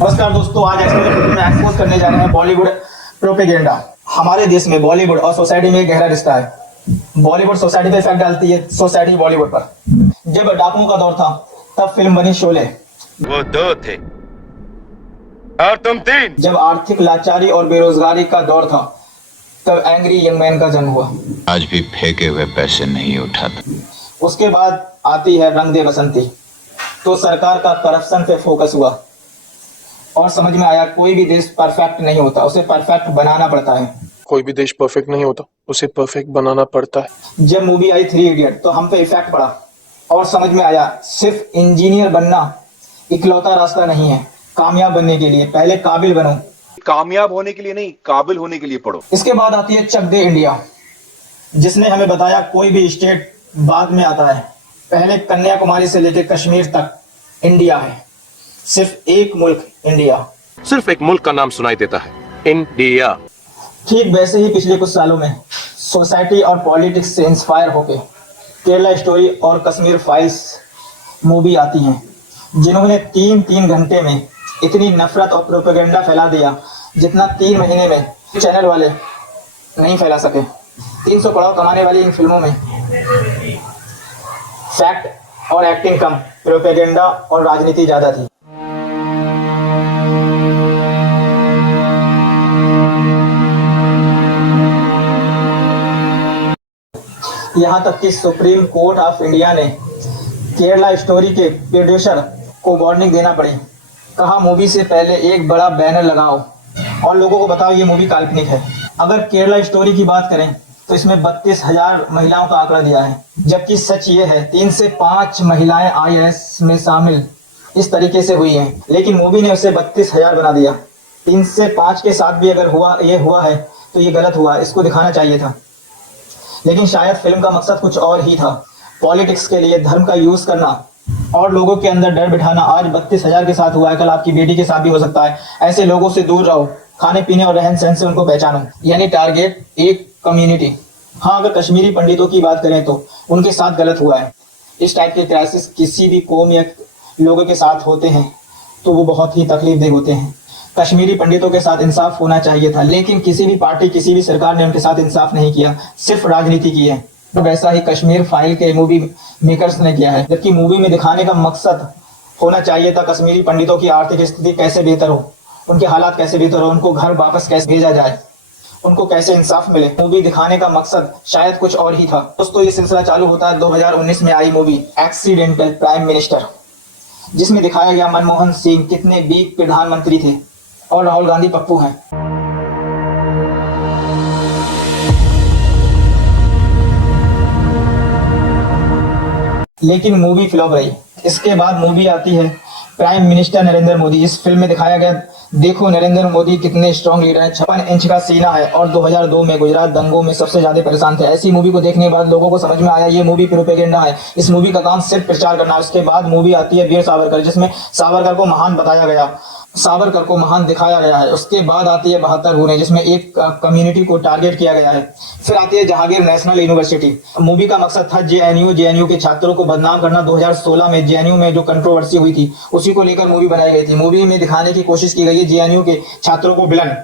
नमस्कार दोस्तों, आज एक्सप्लोर में एक्सपोज करने जा रहे हैं बॉलीवुड प्रोपेगेंडा। हमारे देश में बॉलीवुड और सोसाइटी में गहरा रिश्ता है। बॉलीवुड सोसाइटी पे इफेक्ट डालती है, सोसाइटी बॉलीवुड पर। जब डाकुओं का दौर था तब फिल्म बनी शोले। वो दो थे और तुम तीन। जब आर्थिक लाचारी और बेरोजगारी का दौर था तब एंग्री यंग मैन का जन्म हुआ। आज भी फेंके हुए पैसे नहीं उठाता। उसके बाद आती है रंग दे बसंती। तो सरकार का करप्शन पे फोकस हुआ और समझ में आया कोई भी देश परफेक्ट नहीं होता, उसे परफेक्ट बनाना पड़ता है। कोई भी देश परफेक्ट नहीं होता, उसे परफेक्ट बनाना पड़ता है। जब मूवी आई 3 इडियट तो हम पे इफेक्ट पड़ा और समझ में आया सिर्फ इंजीनियर बनना इकलौता रास्ता नहीं है। कामयाब बनने के लिए पहले काबिल बनो। कामयाब होने के लिए नहीं, काबिल होने के लिए पढ़ो। इसके बाद आती है चक दे इंडिया, जिसने हमें बताया कोई भी स्टेट बाद में आता है, पहले कन्याकुमारी से लेकर कश्मीर तक इंडिया है। सिर्फ एक मुल्क इंडिया। सिर्फ एक मुल्क का नाम सुनाई देता है, इंडिया। ठीक वैसे ही पिछले कुछ सालों में सोसाइटी और पॉलिटिक्स से इंस्पायर होके केरला स्टोरी और कश्मीर फाइल्स मूवी आती हैं, जिन्होंने 3 घंटे में इतनी नफरत और प्रोपेगेंडा फैला दिया जितना 3 महीने में चैनल वाले नहीं फैला सके। 300 करोड़ कमाने वाली इन फिल्मों में फैक्ट और एक्टिंग कम, प्रोपेगेंडा और राजनीति ज्यादा थी। यहाँ तक कि सुप्रीम कोर्ट ऑफ इंडिया ने केरला स्टोरी के प्रोड्यूसर को वार्निंग देना पड़ी। कहा मूवी से पहले एक बड़ा बैनर लगाओ और लोगों को बताओ ये मूवी काल्पनिक है। अगर केरला स्टोरी की बात करें तो इसमें 32,000 महिलाओं का आंकड़ा दिया है, जबकि सच ये है 3 से 5 महिलाएं IAS में शामिल इस तरीके से हुई हैं, लेकिन मूवी ने उसे 32,000 बना दिया। 3 से 5 के साथ भी अगर हुआ है तो ये गलत हुआ, इसको दिखाना चाहिए था। लेकिन शायद फिल्म का मकसद कुछ और ही था, पॉलिटिक्स के लिए धर्म का यूज करना और लोगों के अंदर डर बिठाना। आज 32,000 के साथ हुआ है, कल आपकी बेटी के साथ भी हो सकता है। ऐसे लोगों से दूर रहो, खाने पीने और रहन सहन से उनको पहचानो। यानी टारगेट एक कम्युनिटी। हाँ, अगर कश्मीरी पंडितों की बात करें तो उनके साथ गलत हुआ है। इस टाइप के क्राइसिस किसी भी कौम या लोगों के साथ होते हैं तो वो बहुत ही तकलीफदेह होते हैं। कश्मीरी पंडितों के साथ इंसाफ होना चाहिए था, लेकिन किसी भी पार्टी, किसी भी सरकार ने उनके साथ इंसाफ नहीं किया, सिर्फ राजनीति की है। तो वैसा ही कश्मीर फाइल के मूवी मेकर्स ने किया है, जबकि मूवी में दिखाने का मकसद होना चाहिए था कश्मीरी पंडितों की आर्थिक स्थिति कैसे बेहतर हो, उनके हालात कैसे बेहतर हो, उनको घर वापस कैसे भेजा जाए, उनको कैसे इंसाफ मिले। मूवी दिखाने का मकसद शायद कुछ और ही था। दोस्तों, ये सिलसिला चालू होता है 2019 में आई मूवी एक्सीडेंटल प्राइम मिनिस्टर, जिसमें दिखाया गया मनमोहन सिंह कितने वीक प्रधानमंत्री थे और राहुल गांधी पप्पू हैं। लेकिन मूवी फ्लॉप रही। इसके बाद मूवी आती है प्राइम मिनिस्टर नरेंद्र मोदी। इस फिल्म में दिखाया गया, देखो नरेंद्र मोदी कितने स्ट्रॉन्ग लीडर हैं, 56 इंच का सीना है और 2002 में गुजरात दंगों में सबसे ज्यादा परेशान थे। ऐसी मूवी को देखने के बाद लोगों को समझ में आया ये मूवी प्रोपेगेंडा है। इस मूवी का काम सिर्फ प्रचार करना है। उसके बाद मूवी आती है वीर सावरकर, जिसमें सावरकर को महान बताया गया, सावरकर को महान दिखाया गया है। उसके बाद आती है 72 गुने, जिसमें एक कम्युनिटी को टारगेट किया गया है। फिर आती है जहांगीर नेशनल यूनिवर्सिटी। मूवी का मकसद था जेएनयू के छात्रों को बदनाम करना। 2016 में जेएनयू में जो कंट्रोवर्सी हुई थी उसी को लेकर मूवी बनाई गई थी। मूवी में दिखाने की कोशिश की गई है जेएनयू के छात्रों को विलन।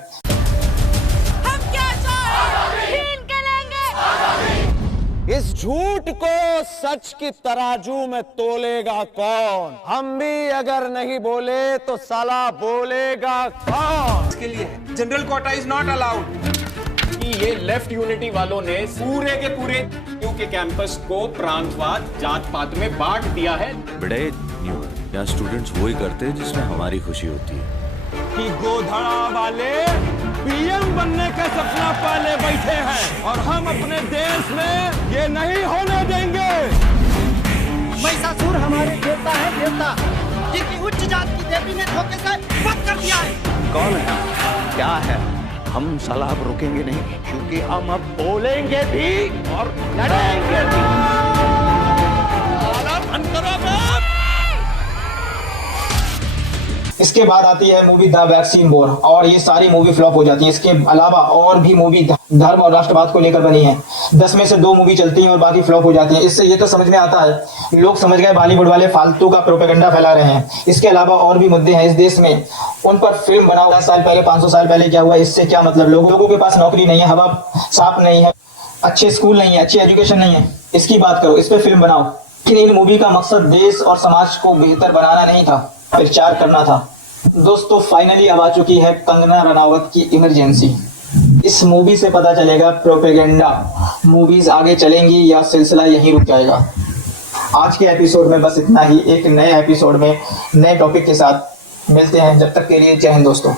इस झूठ को सच की तराजू में तोलेगा कौन? हम भी अगर नहीं बोले तो साला बोलेगा कौन? इसके लिए general quota is not allowed. कि ये लेफ्ट यूनिटी वालों ने पूरे के पूरे यू के कैंपस को प्रांतवाद, जात पात में बांट दिया है। बड़े यहाँ स्टूडेंट्स वही करते हैं जिसमें हमारी खुशी होती है। कि गोधड़ा वाले पीएम बनने का सपना पाले बैठे हैं और हम अपने देश में ये नहीं होने देंगे। महिषासुर हमारे देवता है, देवता जिनकी उच्च जात की देवी ने धोखे से वध कर दिया है। कौन है, क्या है? हम साला अब रुकेंगे नहीं, क्योंकि हम अब बोलेंगे भी और लड़ेंगे भी। इसके बाद आती है मूवी द वैक्सीन वॉर और ये सारी मूवी फ्लॉप हो जाती है। इसके अलावा और भी मूवी धर्म और राष्ट्रवाद को लेकर बनी है, 10 में से 2 मूवी चलती हैं और बाकी फ्लॉप हो जाती हैं। इससे ये तो समझ में आता है लोग समझ गए बॉलीवुड वाले फालतू का प्रोपेगेंडा फैला रहे हैं। इसके अलावा और भी मुद्दे हैं इस देश में, उन पर फिल्म बनाओ। 10 साल पहले 500 साल पहले क्या हुआ, इससे क्या मतलब। लोगों के पास नौकरी नहीं है, हवा साफ नहीं है, अच्छे स्कूल नहीं है, अच्छी एजुकेशन नहीं है, इसकी बात करो, इस पर फिल्म बनाओ। लेकिन इन मूवी का मकसद देश और समाज को बेहतर बनाना नहीं था, प्रचार करना था। दोस्तों फाइनली अब आ चुकी है कंगना रनावत की इमरजेंसी। इस मूवी से पता चलेगा प्रोपेगेंडा मूवीज आगे चलेंगी या सिलसिला यहीं रुक जाएगा। आज के एपिसोड में बस इतना ही। एक नए एपिसोड में नए टॉपिक के साथ मिलते हैं, जब तक के लिए जय हिंद दोस्तों।